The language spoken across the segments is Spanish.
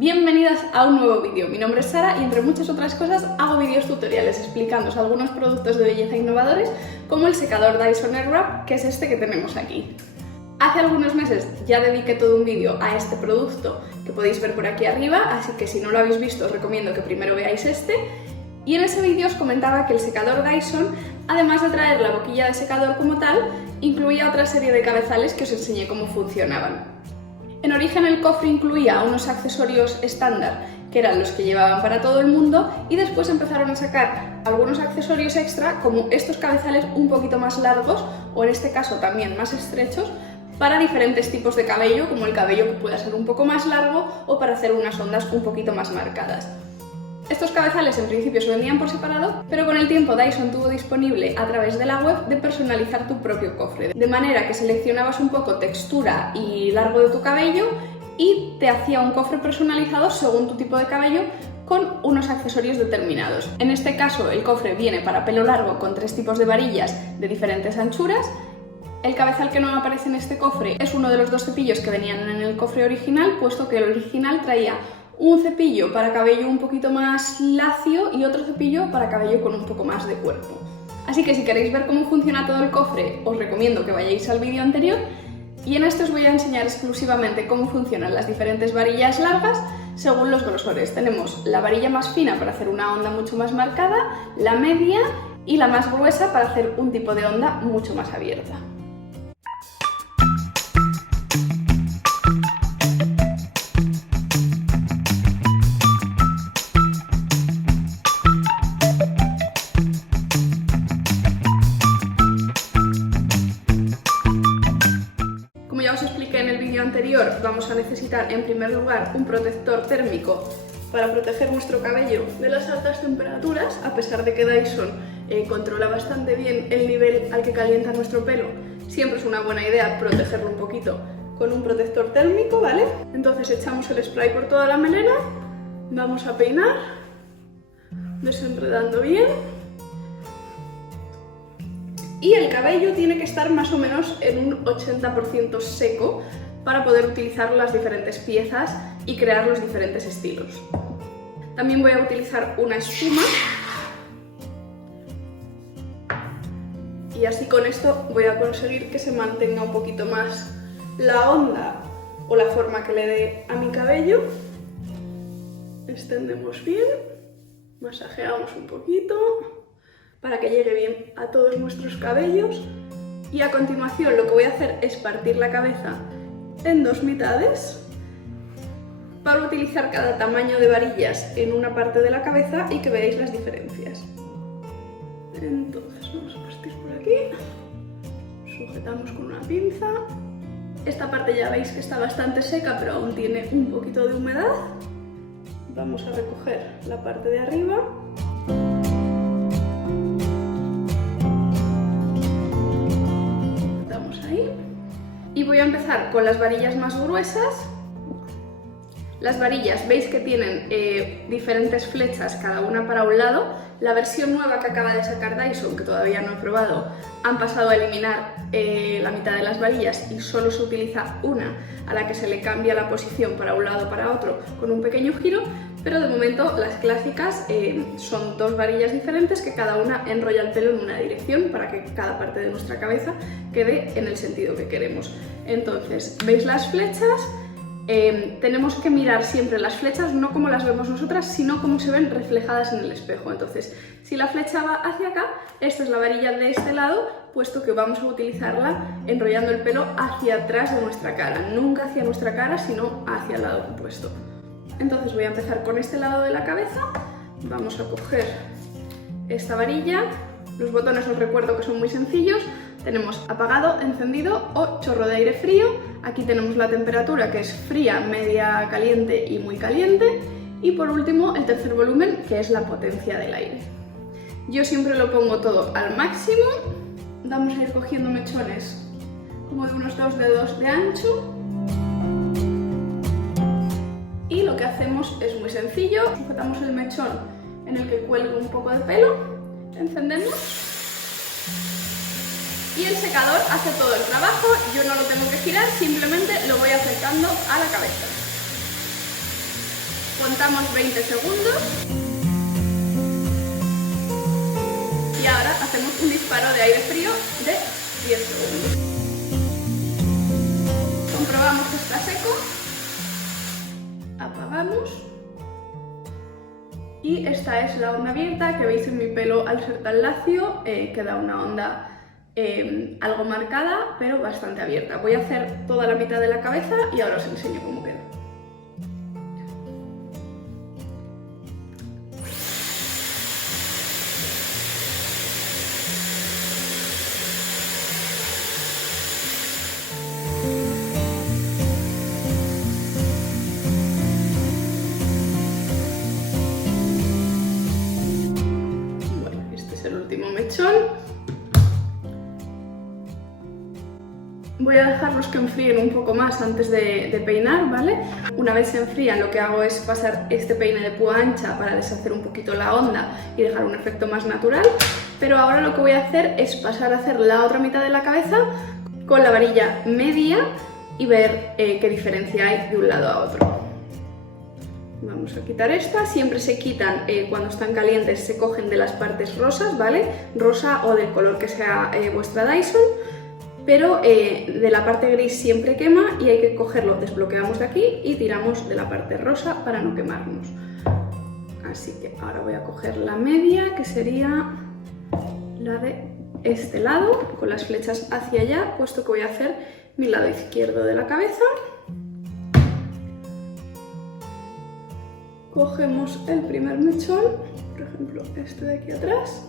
Bienvenidas a un nuevo vídeo. Mi nombre es Sara y entre muchas otras cosas hago vídeos tutoriales explicándoos algunos productos de belleza innovadores como el secador Dyson Airwrap, que es este que tenemos aquí. Hace algunos meses ya dediqué todo un vídeo a este producto que podéis ver por aquí arriba, así que si no lo habéis visto os recomiendo que primero veáis este. Y en ese vídeo os comentaba que el secador Dyson, además de traer la boquilla de secador como tal, incluía otra serie de cabezales que os enseñé cómo funcionaban. En origen el cofre incluía unos accesorios estándar que eran los que llevaban para todo el mundo y después empezaron a sacar algunos accesorios extra como estos cabezales un poquito más largos o en este caso también más estrechos para diferentes tipos de cabello, como el cabello que pueda ser un poco más largo o para hacer unas ondas un poquito más marcadas. Estos cabezales en principio se vendían por separado, pero con el tiempo Dyson tuvo disponible a través de la web de personalizar tu propio cofre, de manera que seleccionabas un poco textura y largo de tu cabello y te hacía un cofre personalizado según tu tipo de cabello con unos accesorios determinados. En este caso el cofre viene para pelo largo con 3 tipos de varillas de diferentes anchuras. El cabezal que no aparece en este cofre es uno de los 2 cepillos que venían en el cofre original, puesto que el original traía un cepillo para cabello un poquito más lacio y otro cepillo para cabello con un poco más de cuerpo. Así que si queréis ver cómo funciona todo el cofre, os recomiendo que vayáis al vídeo anterior y en este os voy a enseñar exclusivamente cómo funcionan las diferentes varillas largas según los grosores. Tenemos la varilla más fina para hacer una onda mucho más marcada, la media y la más gruesa para hacer un tipo de onda mucho más abierta. Como ya os expliqué en el vídeo anterior, vamos a necesitar en primer lugar un protector térmico para proteger nuestro cabello de las altas temperaturas, a pesar de que Dyson controla bastante bien el nivel al que calienta nuestro pelo. Siempre es una buena idea protegerlo un poquito con un protector térmico, ¿vale? Entonces echamos el spray por toda la melena, vamos a peinar, desenredando bien. Y el cabello tiene que estar más o menos en un 80% seco para poder utilizar las diferentes piezas y crear los diferentes estilos. También voy a utilizar una espuma y así con esto voy a conseguir que se mantenga un poquito más la onda o la forma que le dé a mi cabello. Extendemos bien, masajeamos un poquito para que llegue bien a todos nuestros cabellos y a continuación lo que voy a hacer es partir la cabeza en 2 mitades para utilizar cada tamaño de varillas en una parte de la cabeza y que veáis las diferencias. Entonces vamos a partir por aquí, sujetamos con una pinza. Esta parte ya veis que está bastante seca pero aún tiene un poquito de humedad. Vamos a recoger la parte de arriba. Y voy a empezar con las varillas más gruesas. Las varillas veis que tienen diferentes flechas, cada una para un lado. La versión nueva que acaba de sacar Dyson, que todavía no he probado, han pasado a eliminar la mitad de las varillas y solo se utiliza una a la que se le cambia la posición para un lado o para otro con un pequeño giro, pero de momento las clásicas son 2 varillas diferentes que cada una enrolla el pelo en una dirección para que cada parte de nuestra cabeza quede en el sentido que queremos. Entonces, ¿veis las flechas? Tenemos que mirar siempre las flechas no como las vemos nosotras, sino como se ven reflejadas en el espejo. Entonces, si la flecha va hacia acá, esta es la varilla de este lado, puesto que vamos a utilizarla enrollando el pelo hacia atrás de nuestra cara, nunca hacia nuestra cara, sino hacia el lado opuesto. Entonces voy a empezar con este lado de la cabeza, vamos a coger esta varilla. Los botones os recuerdo que son muy sencillos, tenemos apagado, encendido o chorro de aire frío. Aquí tenemos la temperatura que es fría, media, caliente y muy caliente. Y por último el tercer volumen que es la potencia del aire. Yo siempre lo pongo todo al máximo, vamos a ir cogiendo mechones como de unos 2 dedos de ancho. Y lo que hacemos es muy sencillo, sujetamos el mechón en el que cuelga un poco de pelo, encendemos y el secador hace todo el trabajo. Yo no lo tengo que girar, simplemente lo voy acercando a la cabeza. Contamos 20 segundos. Y ahora hacemos un disparo de aire frío de 10 segundos. Comprobamos que está seco. Apagamos. Y esta es la onda abierta que veis en mi pelo al ser tan lacio. Queda una onda algo marcada, pero bastante abierta. Voy a hacer toda la mitad de la cabeza y ahora os enseño cómo queda. Bueno, este es el último mechón. Voy a dejarlos que enfríen un poco más antes de peinar, ¿vale? Una vez se enfrían, lo que hago es pasar este peine de púa ancha para deshacer un poquito la onda y dejar un efecto más natural. Pero ahora lo que voy a hacer es pasar a hacer la otra mitad de la cabeza con la varilla media y ver qué diferencia hay de un lado a otro. Vamos a quitar esta. Siempre se quitan cuando están calientes, se cogen de las partes rosas, ¿vale? Rosa o del color que sea vuestra Dyson. Pero de la parte gris siempre quema y hay que cogerlo, desbloqueamos de aquí y tiramos de la parte rosa para no quemarnos. Así que ahora voy a coger la media, que sería la de este lado, con las flechas hacia allá, puesto que voy a hacer mi lado izquierdo de la cabeza. Cogemos el primer mechón, por ejemplo este de aquí atrás,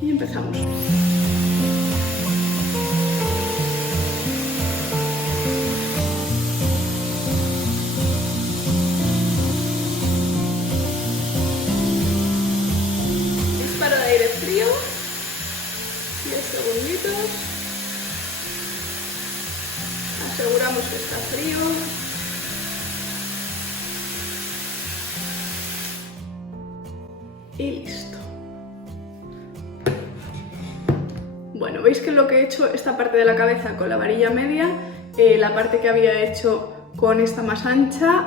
y empezamos. Disparo de aire frío, 10 segunditos, aseguramos que está frío. Y listo. Bueno, veis que lo que he hecho esta parte de la cabeza con la varilla media, la parte que había hecho con esta más ancha,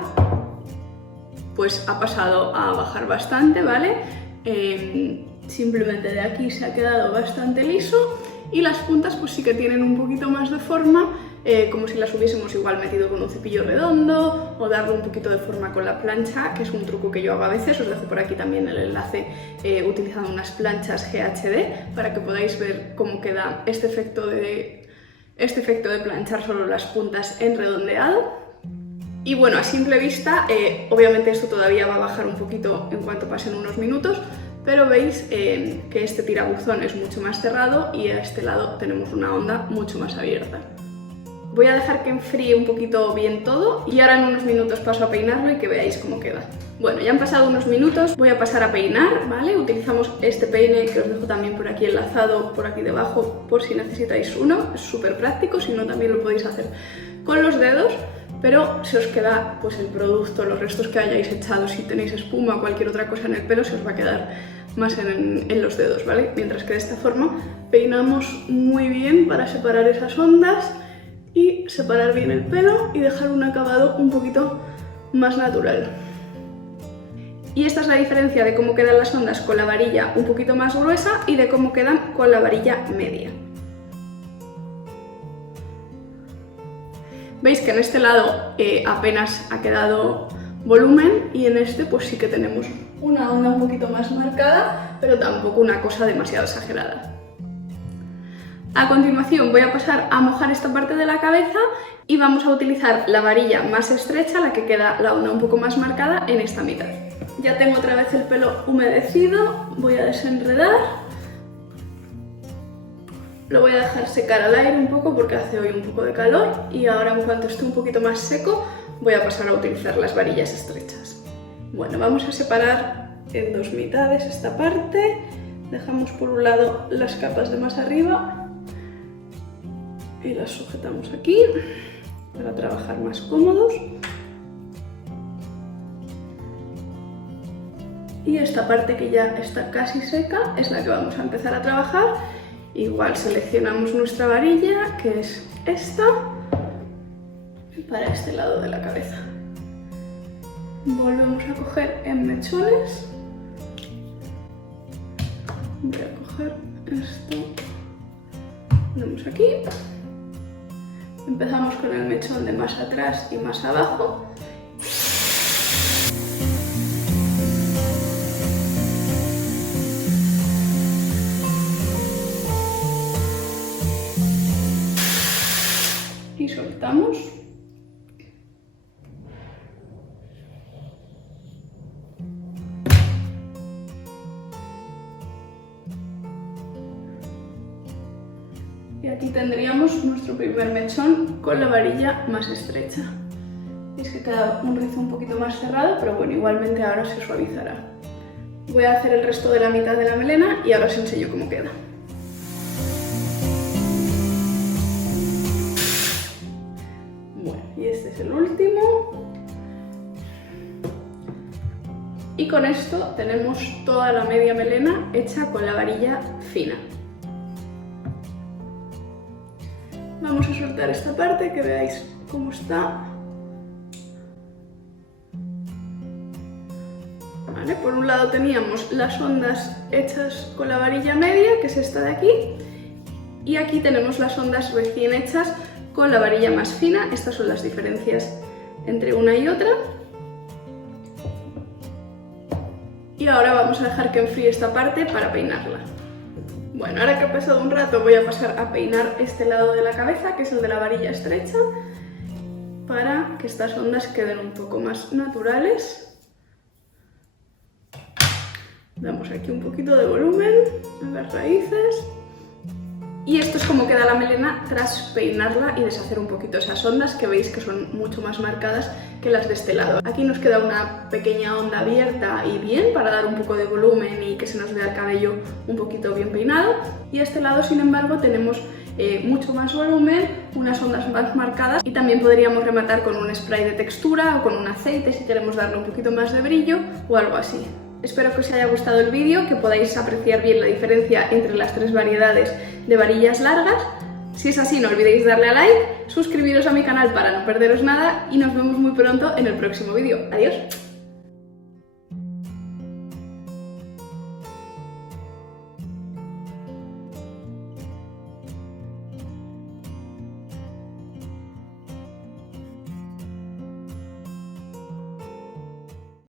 pues ha pasado a bajar bastante, ¿vale? Simplemente de aquí se ha quedado bastante liso y las puntas pues sí que tienen un poquito más de forma, como si las hubiésemos igual metido con un cepillo redondo o darle un poquito de forma con la plancha, que es un truco que yo hago a veces. Os dejo por aquí también el enlace utilizando unas planchas GHD para que podáis ver cómo queda este efecto de planchar solo las puntas en redondeado. Y bueno, a simple vista, obviamente esto todavía va a bajar un poquito en cuanto pasen unos minutos, pero veis que este tirabuzón es mucho más cerrado y a este lado tenemos una onda mucho más abierta. Voy a dejar que enfríe un poquito bien todo y ahora en unos minutos paso a peinarlo y que veáis cómo queda. Bueno, ya han pasado unos minutos, voy a pasar a peinar, ¿vale? Utilizamos este peine que os dejo también por aquí enlazado, por aquí debajo, por si necesitáis uno. Es súper práctico, si no también lo podéis hacer con los dedos, pero se os queda pues el producto, los restos que hayáis echado, si tenéis espuma o cualquier otra cosa en el pelo, se os va a quedar más en los dedos, ¿vale? Mientras que de esta forma peinamos muy bien para separar esas ondas y separar bien el pelo y dejar un acabado un poquito más natural. Y esta es la diferencia de cómo quedan las ondas con la varilla un poquito más gruesa y de cómo quedan con la varilla media. Veis que en este lado apenas ha quedado volumen y en este pues sí que tenemos una onda un poquito más marcada, pero tampoco una cosa demasiado exagerada. A continuación voy a pasar a mojar esta parte de la cabeza y vamos a utilizar la varilla más estrecha, la que queda la onda un poco más marcada, en esta mitad. Ya tengo otra vez el pelo humedecido, voy a desenredar. Lo voy a dejar secar al aire un poco porque hace hoy un poco de calor y ahora en cuanto esté un poquito más seco voy a pasar a utilizar las varillas estrechas. Bueno, vamos a separar en dos mitades esta parte. Dejamos por un lado las capas de más arriba y las sujetamos aquí para trabajar más cómodos. Y esta parte que ya está casi seca es la que vamos a empezar a trabajar. Igual seleccionamos nuestra varilla, que es esta, para este lado de la cabeza. volvemos a coger en mechones. Voy a coger esto, ponemos aquí, empezamos con el mechón de más atrás y más abajo. Y soltamos. Y aquí tendríamos nuestro primer mechón con la varilla más estrecha. Es que queda un rizo un poquito más cerrado, pero bueno, igualmente ahora se suavizará. Voy a hacer el resto de la mitad de la melena y ahora os enseño cómo queda. Bueno, y este es el último. Y con esto tenemos toda la media melena hecha con la varilla fina. Vamos a soltar esta parte, que veáis cómo está. Vale, por un lado teníamos las ondas hechas con la varilla media, que es esta de aquí, y aquí tenemos las ondas recién hechas con la varilla más fina. Estas son las diferencias entre una y otra. Y ahora vamos a dejar que enfríe esta parte para peinarla. Bueno, ahora que ha pasado un rato voy a pasar a peinar este lado de la cabeza, que es el de la varilla estrecha, para que estas ondas queden un poco más naturales. Damos aquí un poquito de volumen en las raíces. Y esto es como queda la melena tras peinarla y deshacer un poquito esas ondas, que veis que son mucho más marcadas que las de este lado. Aquí nos queda una pequeña onda abierta y bien, para dar un poco de volumen y que se nos vea el cabello un poquito bien peinado. Y a este lado, sin embargo, tenemos mucho más volumen, unas ondas más marcadas, y también podríamos rematar con un spray de textura o con un aceite si queremos darle un poquito más de brillo o algo así. Espero que os haya gustado el vídeo, que podáis apreciar bien la diferencia entre las tres variedades de varillas largas. Si es así, no olvidéis darle a like, suscribiros a mi canal para no perderos nada y nos vemos muy pronto en el próximo vídeo. ¡Adiós!